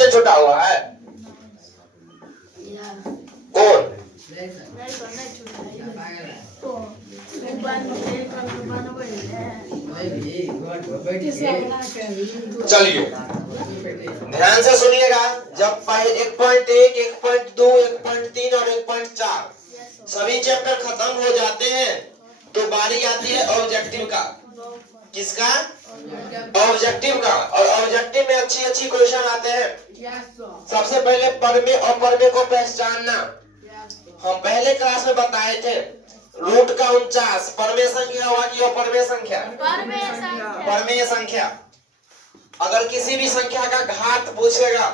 Question छूटा हुआ है? कौन? चलिए ध्यान से सुनिएगा। जब 1.1, 1.2, 1.3 और 1.4 सभी चैप्टर खत्म हो जाते हैं तो बारी आती है ऑब्जेक्टिव का। किसका? ऑब्जेक्टिव का। और ऑब्जेक्टिव में अच्छी अच्छी क्वेश्चन आते हैं। सबसे पहले परमे और परमे को पहचानना। हम पहले क्लास में बताए थे रूट का 49 परमेय संख्या हुआ कि अपरमेय संख्या? परमेय संख्या। अगर किसी भी संख्या का घात पूछेगा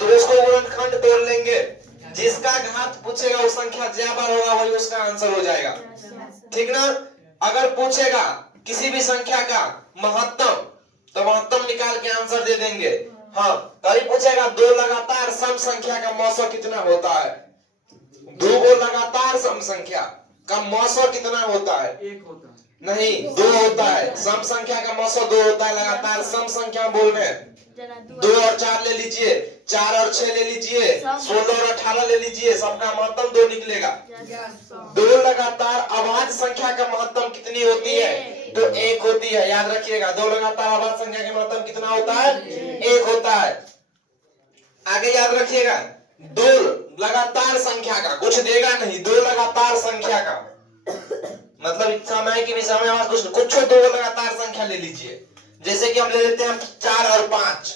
तो उसको गुणनखंड तोड़ लेंगे। जिसका घात पूछेगा उस संख्या ज्यादा होगा वही उसका आंसर हो जाएगा। ठीक ना? अगर पूछेगा किसी भी संख्या का महत्तम तो महत्तम निकाल के आंसर दे देंगे। हाँ, कभी पूछेगा दो लगातार सम संख्या का मौसम कितना होता है? दो को लगातार सम संख्या का मौसम कितना होता है? एक होता है। नहीं, दो होता है। सम संख्या का मौसम दो होता है। लगातार सम संख्या बोल रहे हैं। 2 और 4 ले लीजिए, 4 और 6 ले लीजिए, 16 और 18 ले लीजिए, सबका महत्तम 2 निकलेगा। 2 लगातार अभाज्य संख्या का महत्तम कितनी होती है? तो 1 होती है। याद रखिएगा, 2 लगातार अभाज्य संख्या का महत्तम कितना होता है? 1 होता है। आगे याद रखिएगा, 2 लगातार संख्या का कुछ देगा नहीं। 2 लगातार संख्या का मतलब समय की समय कुछ 2 लगातार संख्या ले लीजिए। जैसे कि हम ले लेते हैं 4 और 5,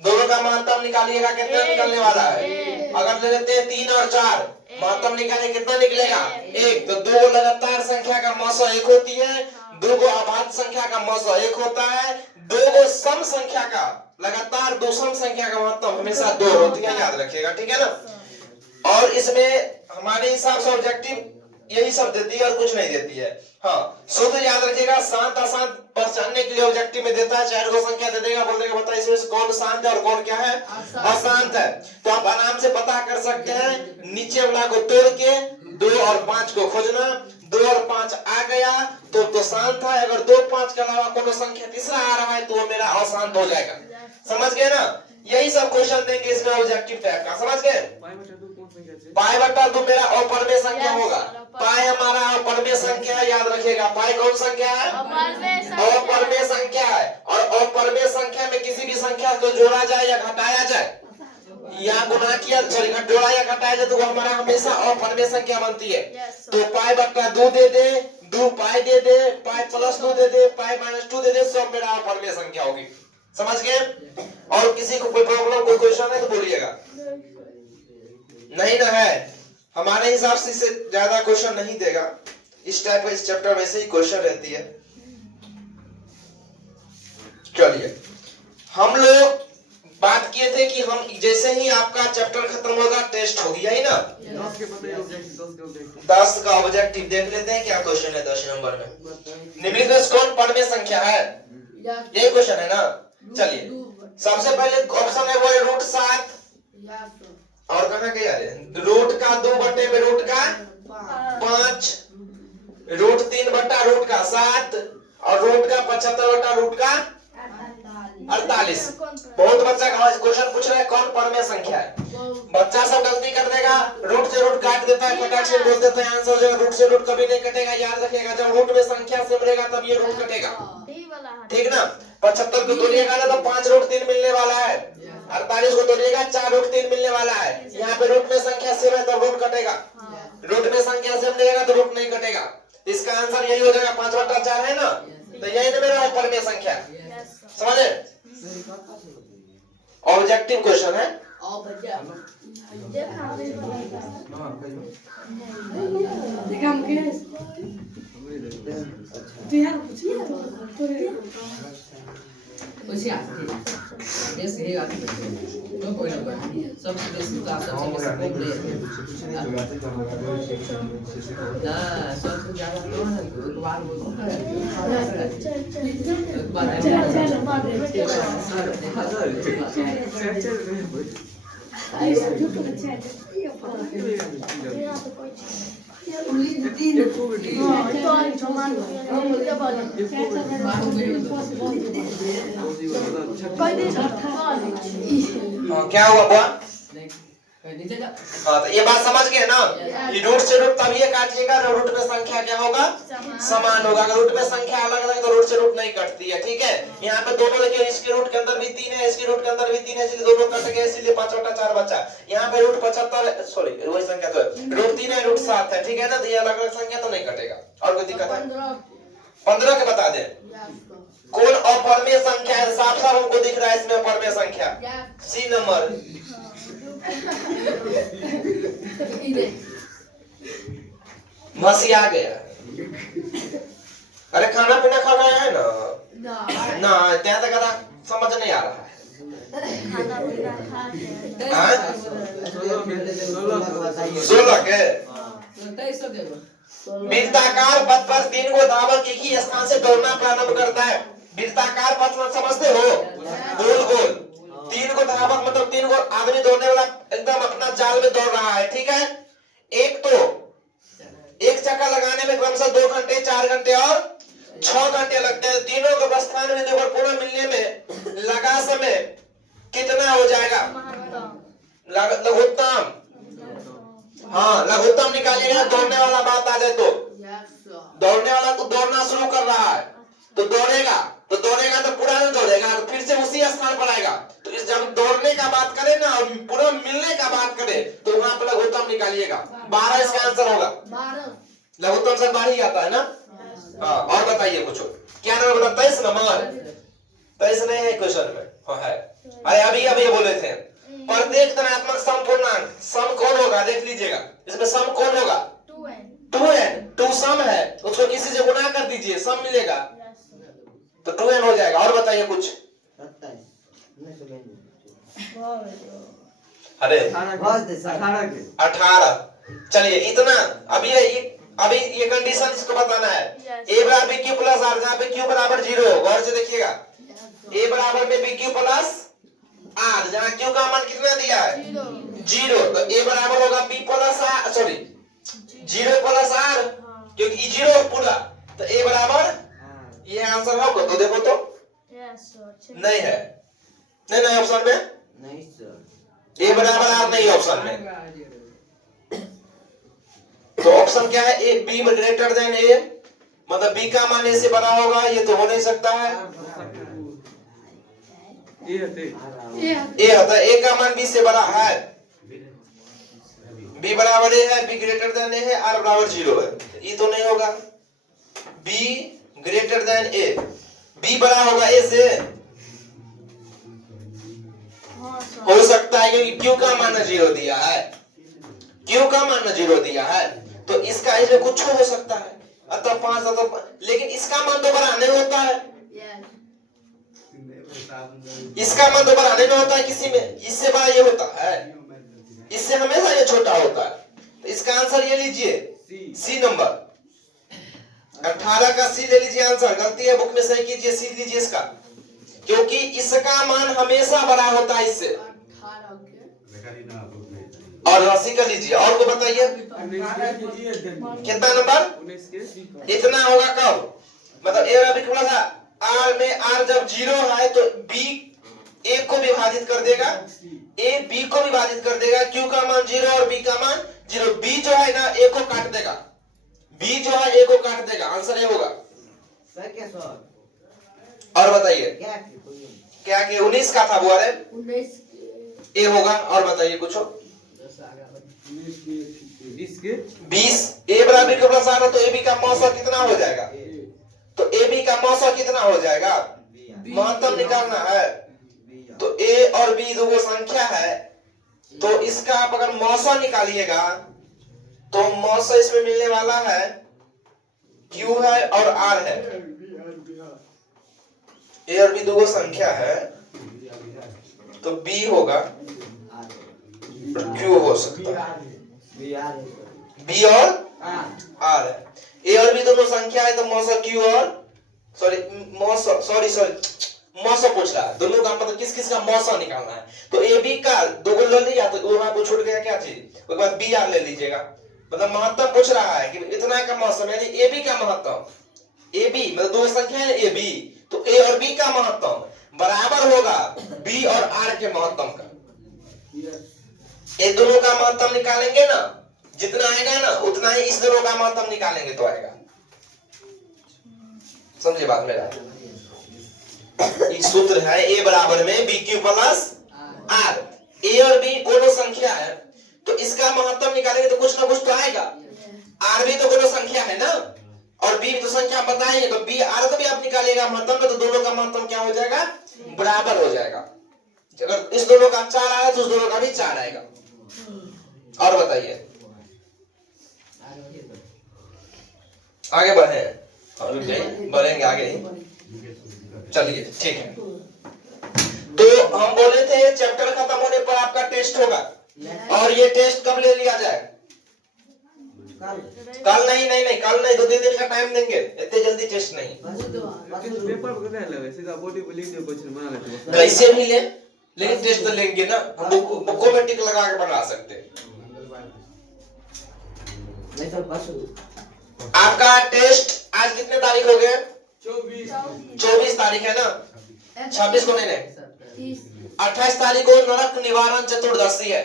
दोनों का महत्तम निकालिएगा, कितना निकलने वाला है? अगर ले लेते हैं 3 और 4, महत्तम निकालिए, कितना निकलेगा? 1। तो 2 लगातार संख्या का मौसा 1 होती है, 2 को अभाज्य संख्या का मौसा 1 होता है, 2 को सम संख्या का लगातार 2 सम संख्या का महत्तम हमेशा 2 होती है। याद रखिएगा, ठीक है ना? और इसमें हमारे हिसाब से ऑब्जेक्टिव यही सब देती है और कुछ नहीं देती है। हाँ, शुद्ध याद रखिएगा, शांत अशांत पहचानने के लिए ऑब्जेक्टिव में देता है। 4 को संख्या दे देगा, बोल देगा बता इसमें से कौन शांत है और कौन क्या है? अशांत है। तो आप आराम से पता कर सकते हैं। नीचे वाला को तोड़ के 2 और 5 को खोजना। 2 और 5 आ गया तो शांत है। अगर 2, 5 के अलावा कोई संख्या तीसरा आ रहा है तो वो मेरा अशांत हो जाएगा। समझ गए ना? यही सब क्वेश्चन देंगे इसमें ऑब्जेक्टिव टाइप का। समझ गए? पाई बटा 2 मेरा अपरमेय संख्या होगा। पाई हमारा अपरमेय संख्या है। याद रखिएगा, पाई कौन संख्या है? अपरमेय संख्या है। और अपरमेय संख्या में किसी भी संख्या को जोड़ा जाए या घटाया जाए या गुणा किया जोड़ा या घटाया जाए तो वो हमारा हमेशा अपरमेय संख्या बनती है। तो पाई बटा 2 दे दे, 2 पाई दे दे, पाई प्लस 2 दे दे, पाई माइनस 2 दे दे, सब मेरा अपरमेय संख्या होगी। समझ गए? और किसी को कोई प्रॉब्लम कोई क्वेश्चन है तो बोलिएगा। नहीं ना है? हमारे हिसाब से इससे ज्यादा क्वेश्चन नहीं देगा। इस टाइप का इस चैप्टर में से ही क्वेश्चन रहती है। चलिए, हम लोग बात किए थे कि हम जैसे ही आपका चैप्टर खत्म होगा टेस्ट होगी, यही ना? 10 का ऑब्जेक्टिव देख लेते हैं क्या क्वेश्चन है 10 नंबर में। निम्नलिखित कौन परमेय संख्या है? यही क्वेश्चन है ना? चलिए, सबसे पहले ऑप्शन है वो है रूट 7 और कहाँ गया रूट का 2 बटे में रूट का 5, रूट 3 बटा रूट का 7 और रूट का 75 बटा रूट का 48। बहुत बच्चा क्वेश्चन पूछ रहा है कौन परमेय संख्या है। बच्चा सब गलती कर देगा, रूट से रूट काट देता है, फटाक से बोल देता है आंसर हो जाएगा। रूट से रूट कभी नहीं कटेगा। याद रखिएगा, जब रूट में संख्या सिमरेगा तब ये रूट कटेगा। ठीक ना? 75 को तोड़िएगा ना तो 5 रूट 3 मिलने वाला है। 48 को तोड़िएगा 4 रूट 3 मिलने वाला है। यहाँ पे रूट में संख्या सिम है तो रूट कटेगा। रूट में संख्या सिम रहेगा तो रूट नहीं कटेगा। इसका आंसर यही हो जाएगा, 5 बटा 4 है ना? तो यही ना मेरा परमेय संख्या। समझे? ऑब्जेक्टिव क्वेश्चन है। क्या हुआ बुआ? हाँ, तो ये बात समझ गए ना? ये रूट से रूट तभी काटिएगा, रूट में संख्या क्या होगा? समान होगा। अगर रूट में संख्या अलग अलग तो रूट से रूट नहीं कटती है, ठीक है। यहाँ पे दोनों देखिए, इसके रूट के अंदर भी 3 है, इसके रूट के अंदर भी 3 है, इसलिए दोनों कट गए, इसलिए 5 बटा 4 बचा। यहाँ पे रूट 75 सॉरी वही संख्या तो रूट 3 है, रूट 7 है, ठीक है ना। तो ये अलग अलग संख्या तो नहीं कटेगा। और कोई दिक्कत है? 15 के बता दे कौन अपरमेय संख्या है? साफ साफ हमको दिख रहा है इसमें अपरमेय संख्या। सी नंबर मसी आ गया। अरे खाना पीना खा गया है ना? ना त्या तक समझ नहीं आ रहा है। खाना पीना खा के 16 के वृत्ताकार पथ पर 3 को धावक एक ही स्थान से दौड़ना प्रारंभ करता है। वृत्ताकार पथ समझते हो? गोल गोल 3 को धावक मतलब 3 को आदमी दौड़ने वाला एकदम अपना चाल में दौड़ रहा है, ठीक है। एक चक्कर लगाने में क्रमशः 2 घंटे, 4 घंटे और 6 घंटे लगते हैं। तीनों को प्रस्थान बिंदु पर पूरा मिलने में लगा समय कितना हो जाएगा? लघुत्तम। हाँ, लघुत्तम निकालिएगा। दौड़ने वाला बात आ जाए तो दौड़ने वाला तो दौड़ना शुरू कर रहा है तो दौड़ेगा तो पूरा नहीं दौड़ेगा, तो फिर से उसी स्थान पर आएगा। तो इस जब दौड़ने का बात करें ना और पूरा मिलने का बात करें तो वहां पर लघुत्तम निकालिएगा। 12 इसका आंसर होगा। लघुत्तम से 12 ही आता है ना। हाँ, और बताइए कुछ। क्या नंबर बता? 23 नंबर। 23 नहीं है क्वेश्चन में। हाँ है। अरे अभी बोले थे प्रत्येक धनात्मक समपूर्णांक सम कौन होगा? देख लीजिएगा इसमें सम कौन होगा? 2n। 2 सम है, उसको किसी से गुना कर दीजिए, सम मिलेगा तो 2n हो जाएगा। और बताइए कुछ। अरे 18। चलिए इतना। अभी ये कंडीशन इसको बताना है। a बराबर बी क्यू प्लस आर, जहाँ पे क्यू बराबर 0। गौर से देखिएगा। a बराबर में बी क्यू प्लस आर, जहाँ क्यू का मान कितना दिया है? 0। तो a बराबर होगा b plus R, sorry 0 plus R, क्योंकि 0 पूरा। तो a बराबर ये आंसर होगा। तो देखो तो नहीं है, नहीं ऑप्शन में नहीं सर। a बराबर आर नहीं ऑप्शन में। तो ऑप्शन क्या है? ए बी ग्रेटर देन ए, मतलब बी का मान ए से बड़ा होगा। ये तो हो नहीं सकता है। ए होता है, ए का मान बी से बड़ा है। बी बराबर ए है, बी ग्रेटर देन ए है, आर बराबर 0 है। ये तो नहीं होगा। B greater than A, B बड़ा होगा ए से, हो सकता है क्योंकि क्यू का मान 0 दिया है। क्यू का मान 0 दिया है तो इसका इसमें कुछ हो सकता है। अतः 5 लेकिन इसका मान तो बड़ा नहीं होता है। इसका मान तो बड़ा नहीं होता है किसी में, इससे बड़ा ये होता है, इससे हमेशा ये छोटा होता है। तो इसका आंसर ये लीजिए सी नंबर 18 का सी ले लीजिए आंसर। गलती है बुक में, सही कीजिए, सी लीजिए इसका, क्योंकि इसका मान हमेशा बड़ा होता है इससे। और राशि कर लीजिए। और को बताइए कितना नंबर? इतना होगा कब? मतलब ए अभी थोड़ा सा आर में, आर जब 0 है तो बी ए को विभाजित कर देगा, ए बी को विभाजित कर देगा। क्यू का मान 0 और बी का मान 0। बी जो है ना ए को काट देगा, बी जो है ए को काट देगा। आंसर ये होगा। और बताइए क्या 19 का था वो? अरे 19 ए होगा। और बताइए कुछ। 20 ए बराबर के प्लस आर, तो ए बी का मौसा कितना हो जाएगा? तो ए बी का मौसा कितना हो जाएगा? महत्तम निकालना है। तो ए और बी दो संख्या है, तो इसका आप अगर मौसा निकालिएगा तो मौसा इसमें मिलने वाला है क्यू है और आर है। ए और बी दो संख्या है तो बी होगा, क्यू हो सकता है, बी और आर है। ए और बी दोनों संख्या है तो मौसा क्यू और मौसा पूछ रहा है। दोनों का मतलब किस किस का मौसा निकालना है। तो ए बी का दो ले लिया तो वहां पे छूट गया क्या चीज? उसके बाद बी आर ले लीजिएगा। मतलब महत्तम पूछ रहा है कि इतना का मौसम, यानी ए बी का महत्तम, ए बी मतलब दो संख्या है ए बी, तो ए और बी का महत्तम बराबर होगा बी और आर के महत्तम का। ये दोनों का महत्तम निकालेंगे ना, जितना आएगा ना उतना ही इस दोनों का महत्तम निकालेंगे तो आएगा। समझे बात मेरा? ये सूत्र है ए बराबर में बी क्यू प्लस आर। ए और बी दोनों संख्या है तो इसका महत्तम निकालेंगे तो कुछ ना कुछ तो आएगा। आर भी तो दोनों संख्या है ना, और बी भी तो संख्या बताएंगे तो बी आर को भी आप निकालिएगा महत्तम में, तो दोनों का महत्तम क्या हो जाएगा? बराबर हो जाएगा। अगर इस दोनों का 4 आया तो उस दोनों का भी 4 आएगा। और बताइए आगे बढ़े, बढ़ेंगे आगे। चलिए ठीक है, तो हम बोले थे चैप्टर खत्म होने पर आपका टेस्ट होगा, और ये टेस्ट कब ले लिया जाए? कल नहीं, कल नहीं, 2-3 दिन का टाइम देंगे, इतने जल्दी टेस्ट नहीं। कैसे भी ले, लेकिन टेस्ट तो लेंगे ना, हम बुकों में टिक लगा के बना सकते हैं। आपका टेस्ट आज कितने तारीख हो गए? 24 तारीख है ना, 26 को नहीं, 28 तारीख को नरक निवारण चतुर्दशी है।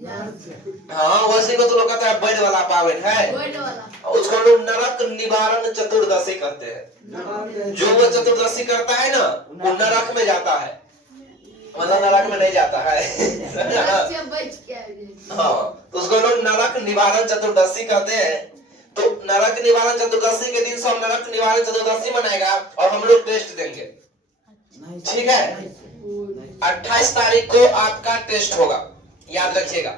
हाँ, वैसे को तो लोग कहते हैं बैठ वाला पावन है, उसको लोग नरक निवारण चतुर्दशी करते हैं। जो वो चतुर्दशी करता है ना वो नरक में जाता है, मतलब नरक में नहीं जाता है। हाँ, तो उसको लोग नरक निवारण चतुर्दशी कहते हैं। तो नरक निवारण चतुर्दशी के दिन सब नरक निवारण चतुर्दशी मनाएगा और हम लोग टेस्ट देंगे, ठीक है? 28 तारीख को आपका टेस्ट होगा, याद रखिएगा।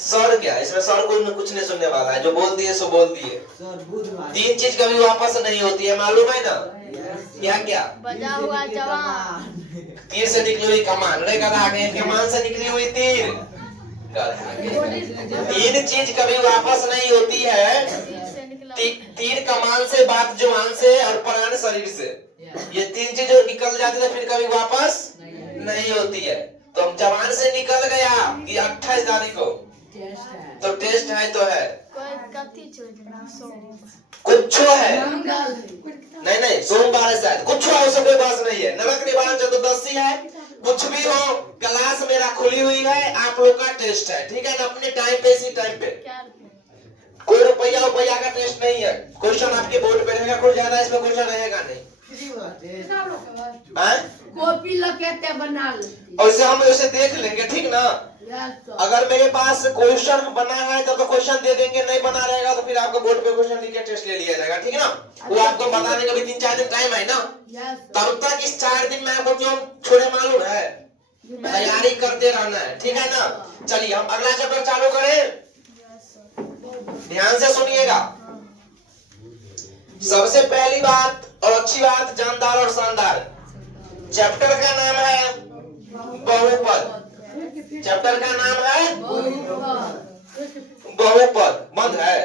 सर क्या, इसमें सर को कुछ नहीं सुनने वाला है, जो बोल दिए सो बोल दिए। 3 चीज कभी वापस नहीं होती है, मालूम है ना? क्या क्या? बजा हुआ जवान, तीर से निकली हुई कमान, कमान से निकली हुई तीर। 3 चीज कभी वापस नहीं होती है, तीर कमान से, बात जुबान से और प्राण शरीर से। ये 3 चीज निकल जाती है फिर कभी वापस नहीं होती है। तो हम जवान से निकल गया कि 28 तारीख को तो टेस्ट है तो है, कुछ है नहीं, सोमवार है शायद, कुछ है, उससे कोई बात नहीं है। नरक निवारण चतुर्दशी है, कुछ भी हो, क्लास मेरा खुली हुई है, आप लोग का टेस्ट है, ठीक है ना? अपने टाइम पे, इसी टाइम पे, कोई रुपया का टेस्ट नहीं है। क्वेश्चन आपके बोर्ड पे रहेगा, कुछ ज्यादा इसमें क्वेश्चन रहेगा नहीं। कॉपी लगे बना लेते, और इसे हम उसे देख लेंगे, ठीक ना? अगर मेरे पास क्वेश्चन बना है तब तो क्वेश्चन दे देंगे, नहीं बना रहेगा तो फिर आपको बोर्ड पे क्वेश्चन लिख के टेस्ट ले लिया जाएगा, ठीक है ना? वो आपको बताने का भी 3-4 दिन टाइम है ना, तब तक इस 4 दिन में आपको क्यों छोड़े मालूम है, तैयारी करते रहना है, ठीक है ना? चलिए हम अगला चैप्टर चालू करें, ध्यान से सुनिएगा। सबसे पहली बात और अच्छी बात, जानदार और शानदार, चैप्टर का नाम है बहुपद। चैप्टर का नाम है बहुपद। बंद है,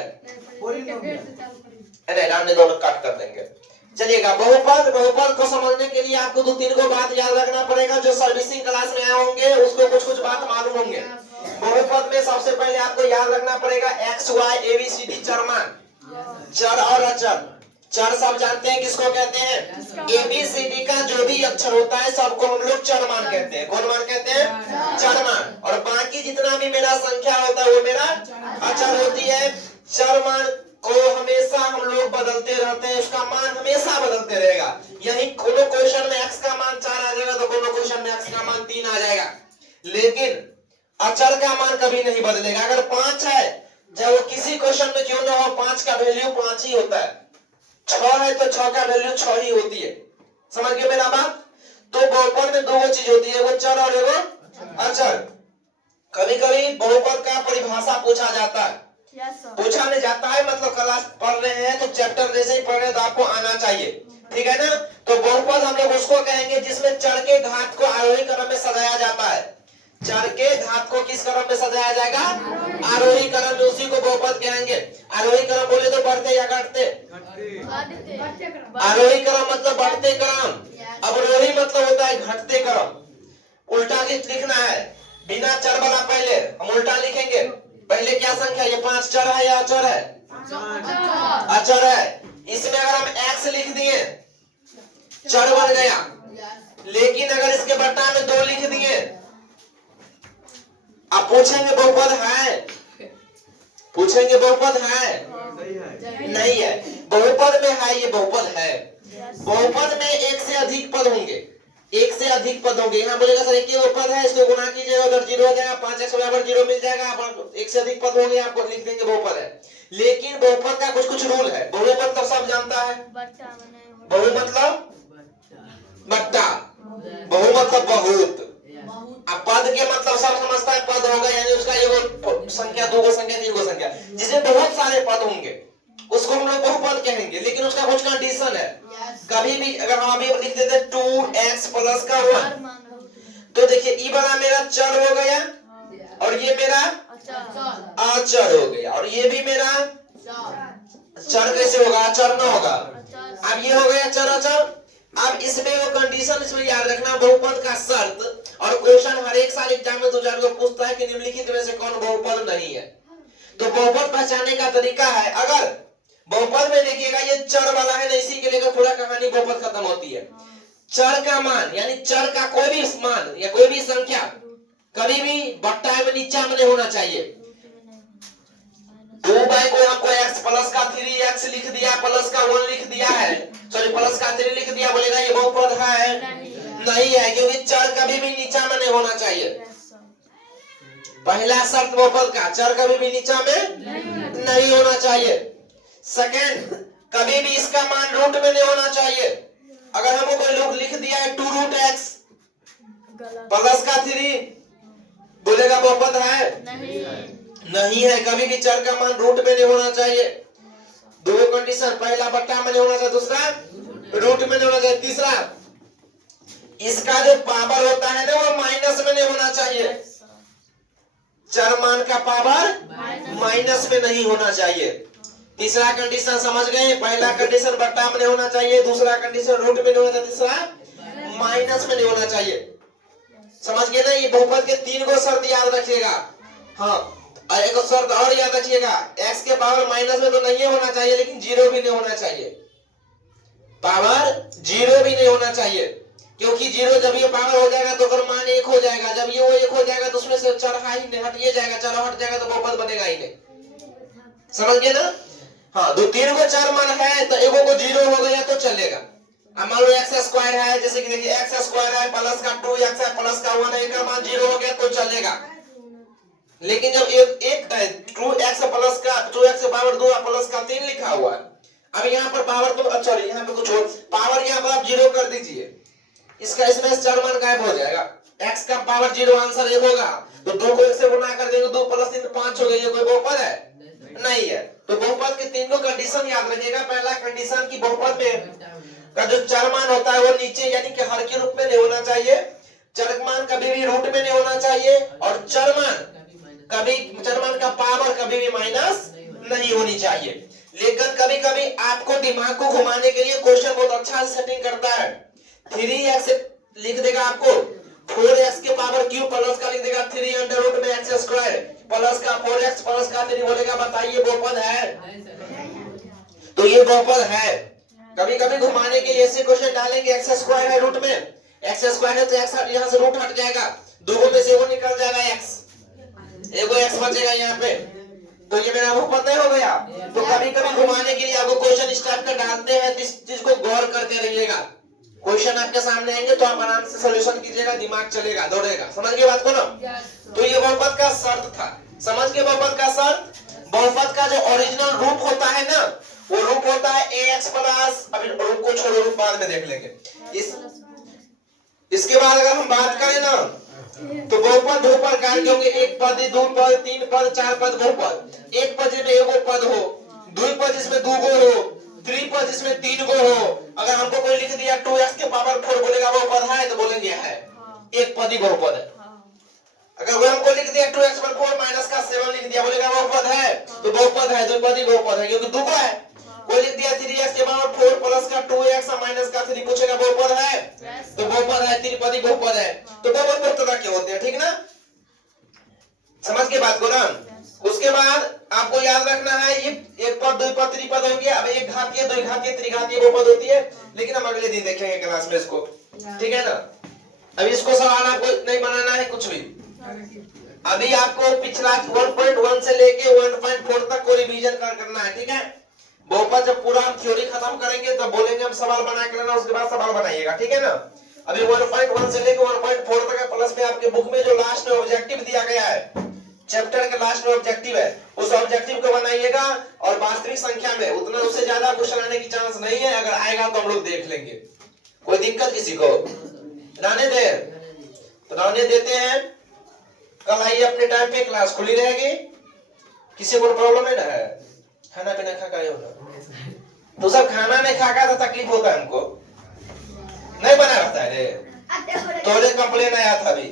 नहीं दोनों काट कर देंगे। चलिएगा, बहुपद को समझने के लिए आपको 2-3 को बात याद रखना पड़ेगा। जो सर्विसिंग क्लास में आए होंगे उसको कुछ बात मालूम होंगे। बहुपद में सबसे पहले आपको याद रखना पड़ेगा एक्स वाई ABCD चरमान, चर और अचर। चर सब जानते हैं किसको कहते हैं? ABCD का जो भी अक्षर होता है सबको हम लोग चरमान कहते हैं। कौन मान कहते हैं? चरमान। और बाकी जितना भी मेरा संख्या होता है वो मेरा अचर होती है। चरमान को हमेशा हम लोग बदलते रहते हैं, उसका मान हमेशा बदलते रहेगा। यही कोनो क्वेश्चन में x का मान 4 आ जाएगा तो कोनो क्वेश्चन में x का मान 3 आ जाएगा, लेकिन अचर का मान कभी नहीं बदलेगा। अगर 5 है, चाहे वो किसी क्वेश्चन में क्यों ना हो, 5 का वैल्यू 5 ही होता है। 6 है तो 6 का वैल्यू 6 ही होती है। समझ गए मेरा बात? तो बहुपद में 2 चीज होती है, वो चर और वो अचर। कभी कभी बहुपद का परिभाषा पूछा जाता है, पूछा नहीं जाता है, मतलब क्लास पढ़ रहे हैं तो चैप्टर जैसे ही पढ़ रहे हैं तो आपको आना चाहिए, ठीक है ना? तो बहुपद हम लोग उसको कहेंगे जिसमें चर के घात को आरोही क्रम में सजाया जाता है। चर के घात को किस क्रम में सजाया जाएगा? आरोही क्रम में, उसी को बहुपद कहेंगे। आरोही क्रम बोले तो बढ़ते या घटते? आरोही क्रम मतलब बढ़ते क्रम, अवरोही मतलब होता है घटते क्रम। उल्टा लिखना है, बिना चर वाला पहले हम उल्टा लिखेंगे। पहले क्या संख्या, ये 5 चर है या अचर है? अचर है। इसमें अगर हम x लिख दिए चर बन गया, लेकिन अगर इसके बट्टा में 2 लिख दिए अब पूछेंगे बहुपद है, पूछेंगे बहुपद है, नहीं है। बहुपद में है, ये बहुपद है। बहुपद में एक से अधिक पद होंगे, एक से अधिक पद होंगे। यहाँ बोलेगा सर एक ही बहुपद है, इसको गुना कीजिएगा, उधर 0 हो जाएगा, 5x बराबर 0 मिल जाएगा। आप एक से अधिक पद होंगे, आपको लिख देंगे बहुपद है। लेकिन बहुपद का कुछ कुछ रूल है। बहुपद तो सब जानता है, बहु मतलब बट्टा, बहु मतलब बहुत। अब पद के मतलब सब समझता है, पद होगा यानी उसका एगो संख्या, दो गो संख्या, तीन गो संख्या, जिसमें बहुत सारे पद होंगे उसको हम लोग बहुपद कहेंगे। लेकिन उसका कुछ कंडीशन है। कभी भी अगर हम अभी लिख देते 2x प्लस का 1, तो देखिए ई वाला मेरा चर हो गया और ये मेरा अचर हो गया, और ये भी मेरा चर कैसे होगा, अचर ना होगा। अब ये हो गया चर अचर। अब इसमें वो कंडीशन इसमें याद रखना, बहुपद का शर्त। और क्वेश्चन हर एक साल एग्जाम में 2-4 को पूछता है कि निम्नलिखित में से कौन बहुपद नहीं है। तो बहुपद पहचानने का तरीका है, अगर बहुपद में देखिएगा ये चर वाला है ना, इसी के लेकर पूरा कहानी बहुपद खत्म होती है। चर का मान यानी चर का कोई भी मान या कोई भी संख्या कभी भी बट्टा में नीचा में नहीं होना चाहिए। 2 बाई को हमको x प्लस का 3x लिख दिया, प्लस का 1 लिख दिया है, सॉरी प्लस का 3 लिख दिया, बोलेगा ये बहुपद है, नहीं है, क्योंकि चर कभी भी नीचा में नहीं होना चाहिए। पहला शर्त बहुपद का, चर कभी भी नीचा में नहीं होना चाहिए। सेकंड, कभी भी इसका मान रूट में नहीं होना चाहिए। अगर हमको कोई लोग लिख दिया है 2 रूट x प्लस का 3, बोलेगा बहुपद है, नहीं है। कभी भी चर का मान रूट में नहीं होना चाहिए। दो कंडीशन, पहला बट्टा में नहीं होना चाहिए, दूसरा रूट में नहीं होना चाहिए, तीसरा इसका जो पावर होता है ना वो माइनस में नहीं होना चाहिए। चर मान का पावर माइनस में नहीं होना चाहिए। तीसरा कंडीशन समझ गए, पहला कंडीशन बट्टा में नहीं होना चाहिए, दूसरा कंडीशन रूट में नहीं होना चाहिए, तीसरा माइनस में नहीं होना चाहिए। समझ गए ना, ये बहुपद के 3 गो शर्त याद रखिएगा। हाँ, और एक शर्त और याद रखिएगा, x के पावर माइनस में तो नहीं होना चाहिए, लेकिन 0 भी नहीं होना चाहिए। पावर 0 भी नहीं होना चाहिए, क्योंकि 0 जब ये पावर हो जाएगा तो अगर मान 1 हो जाएगा, जब ये वो 1 हो जाएगा तो उसमें से चर ही नहीं हट ये जाएगा, चर हट जाएगा तो बहुपद बनेगा ही नहीं। समझ गए ना। हाँ, 2-3 गो चर मान है तो एगो को 0 हो गया तो चलेगा। अब मान लो x स्क्वायर है, जैसे कि देखिए x स्क्वायर है प्लस का 2x है प्लस का 1 है, का मान 0 हो गया तो चलेगा। लेकिन जब एक 2x प्लस का 2x पावर 2 प्लस का 3 लिखा हुआ है, अब यहाँ पर पावर तो अच्छा यहाँ पे कुछ और पावर यहाँ पर आप 0 कर दीजिए, इसका इसमें चर मान गायब हो जाएगा। x का पावर 0 आंसर 1 होगा, तो 2 को 1 से गुना कर देंगे, 2 प्लस 3 5 हो गया, ये कोई बहुपद है नहीं है। तो बहुपद के 3 कंडीशन याद रखिएगा। पहला कंडीशन की बहुपद में का जो चर मान होता है वो नीचे यानी कि हर के रूप में नहीं होना चाहिए, चर मान कभी भी रूट में नहीं होना चाहिए, और चर मान का पावर कभी भी माइनस नहीं होनी चाहिए। लेकिन कभी कभी आपको दिमाग को घुमाने के लिए क्वेश्चन बहुत अच्छा सेटिंग करता है। 3x लिख देगा आपको 4x के पावर क्यूब प्लस का लिख देगा 3 अंडर रूट में x स्क्वायर प्लस का 4x प्लस का 3, बोलेगा बताइए बहुपद है, तो ये बहुपद है। कभी कभी घुमाने के लिए ऐसे क्वेश्चन डालेंगे, x स्क्वायर है रूट में, x स्क्वायर है तो x यहाँ से रूट हट जाएगा, 2 में से वो निकल जाएगा x, एगो x बचेगा यहाँ पे, तो ये मेरा बहुपद नहीं हो गया। तो कभी कभी घुमाने के लिए आपको क्वेश्चन इस टाइप का डालते हैं, इस चीज को गौर करते रहिएगा। क्वेश्चन आपके सामने आएंगे तो आप आराम से सॉल्यूशन कीजिएगा, दिमाग चलेगा, दौड़ेगा। समझ गए बात को ना। तो ये बहुपद का शर्त था। समझ गए बहुपद का शर्त। बहुपद का जो ओरिजिनल रूप होता है ना, वो रूप होता है ax प्लस, अभी रूप को छोड़ो, रूप बाद में देख लेंगे। इसके बाद अगर हम बात करें ना तो बहुपद दो प्रकार के होंगे, एक पद, दो पद, 3 पद, 4 पद बहुपद। एक पद में एगो पद हो, द्विपद जिसमें 2 गो हो, त्रिपद जिसमें 3 गो हो। अगर हमको कोई लिख दिया 2x के पावर 4, बोलेगा बहुपद है, तो बोलेंगे है, एक पद ही बहुपद है। अगर वो हमको लिख दिया 2x पर 4 माइनस का 7 लिख दिया, बोलेगा बहुपद है, तो बहुपद है, द्विपद ही बहुपद है, क्योंकि 2 गो है। कोई लिख दिया 3x के पावर 4 प्लस का 2x माइनस का 3, पूछेगा बहुपद है, तो बहुपद है, त्रिपद ही बहुपद है। तो बहुपद बहुत तरह के होते हैं, ठीक ना। समझ के बात को ना। उसके बाद आपको याद रखना है, ये एक पद, द्विपद, त्रिपद हो गया। अब एक घातीय, द्विघातीय, त्रिघातीय बहुपद होती है, लेकिन हम अगले दिन देखेंगे क्लास में इसको, ठीक है ना। अब इसको सवाल आपको नहीं बनाना है कुछ भी, अभी आपको पिछला 1.1 से लेके 1.4 तक को रिवीजन करना है, ठीक है। बहुपद जब पूरा हम थ्योरी खत्म करेंगे तब बोलेंगे हम सवाल बना के लेना, उसके बाद सवाल बनाइएगा, ठीक है ना। अभी 1.1 से लेके 1.4 तक है, प्लस में आपके बुक में जो लास्ट में ऑब्जेक्टिव दिया गया है, चैप्टर के लास्ट में ऑब्जेक्टिव है, उस ऑब्जेक्टिव को बनाइएगा। और वास्तविक संख्या में उतना उससे ज्यादा क्वेश्चन आने की चांस नहीं है, अगर आएगा तो हम लोग देख लेंगे। कोई दिक्कत किसी को? रहने दे, तो रहने देते हैं। कल आइए अपने टाइम पे, क्लास खुली रहेगी। किसी को प्रॉब्लम है ना? है खाना पीना खा का होगा तो सब खाना नहीं खा का तो तकलीफ होता है हमको, नहीं बना रहता है रे। तोरे कंप्लेन आया था अभी,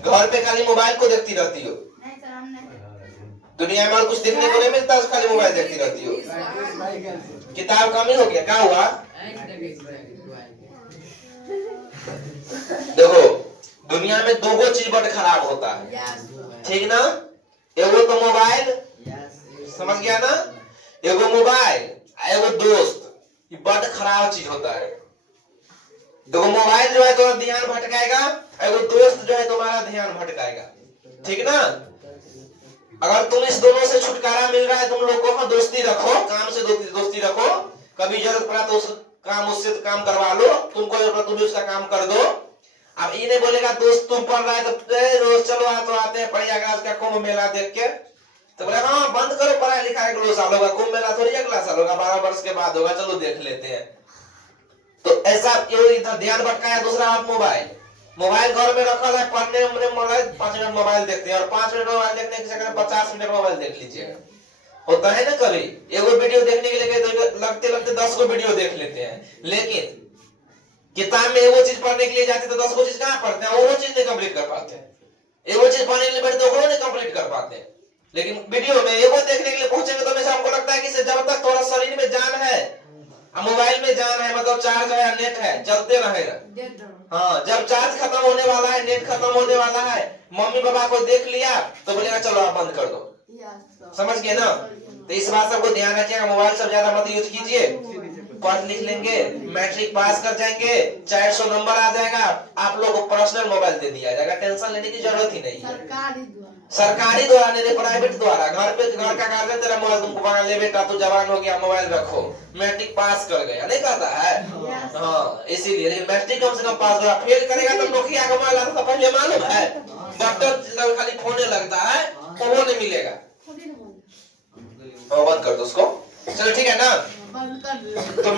घर पे खाली मोबाइल को देखती रहती हो, दुनिया में और कुछ देखने को नहीं मिलता, खाली मोबाइल देखती रहती हो। किताब कमी हो गया, क्या हुआ? देखो दुनिया में दो चीज बड़ खराब होता है, ठीक ना। एगो तो मोबाइल, समझ गया ना, एगो मोबाइल, एगो दोस्त, ये बड़ खराब चीज होता है। देखो मोबाइल जो है तो ध्यान भटकाएगा, एगो दोस्त जो है तुम्हारा ध्यान भटकाएगा, ठीक ना। अगर तुम इस दोनों से छुटकारा मिल रहा है तुम लोग को, दोस्ती रखो, काम से दोस्ती रखो। कभी जरूरत पड़ा तो उस काम उससे काम करवा लो, तुमको जरूरत तुम उसका काम कर दो। अब ये नहीं बोलेगा दोस्त तुम पढ़ रहा है तो रोज चलो तो आते हैं प्रयागराज का कुंभ मेला देख के, तो बोले हाँ बंद करो पढ़ाई लिखाई, अगले साल होगा कुंभ मेला, थोड़ी अगला साल होगा, 12 वर्ष के बाद होगा, चलो देख लेते हैं। तो ऐसा इधर ध्यान भटकाया। दूसरा हाथ मोबाइल, मोबाइल घर में रखा है, पढ़ने में मोबाइल 5 मिनट मोबाइल देखते हैं, और 5 मिनट मोबाइल देखने के चक्कर में 50 मिनट मोबाइल देख लीजिएगा। होता है ना, कभी एगो वीडियो देखने के लिए तो लगते लगते 10 को वीडियो देख लेते हैं, लेकिन किताब में एगो चीज पढ़ने के लिए जाते तो 10 को चीज कहाँ पढ़ते हैं, वो चीज नहीं कंप्लीट कर पाते हैं। एगो चीज पढ़ने के लिए बैठते वो नहीं कंप्लीट कर पाते हैं, लेकिन वीडियो में एगो देखने के लिए पहुंचेंगे तो हमेशा हमको लगता है कि जब तक थोड़ा शरीर में जान है, मोबाइल में जान है, मतलब चार्ज है, नेट है, चलते रहेगा। हाँ, जब चार्ज खत्म होने वाला है, नेट खत्म होने वाला है, मम्मी पापा को देख लिया तो बोलेगा चलो आप बंद कर दो, समझ गए ना। तो इस बात सबको ध्यान रखिएगा, मोबाइल सब ज्यादा मत यूज कीजिए। पढ़ लिख लेंगे, मैट्रिक पास कर जाएंगे, 400 नंबर आ जाएगा, आप लोग को पर्सनल मोबाइल दे दिया जाएगा, टेंशन लेने की जरूरत ही नहीं है। सरकारी द्वारा नहीं, प्राइवेट द्वारा। घर पे घर का गार्जियन तेरा मोबाइल तुमको बना ले, बेटा तू जवान हो गया मोबाइल रखो, मैट्रिक पास कर गया, नहीं कहता है। हाँ इसीलिए, लेकिन मैट्रिक कम से कम पास करा, फेल करेगा तो नौकरी आगे मोबाइल आता पहले मालूम है, डॉक्टर खाली फोने लगता है तो वो नहीं मिलेगा। बंद कर दो उसको, चलो ठीक है ना। तो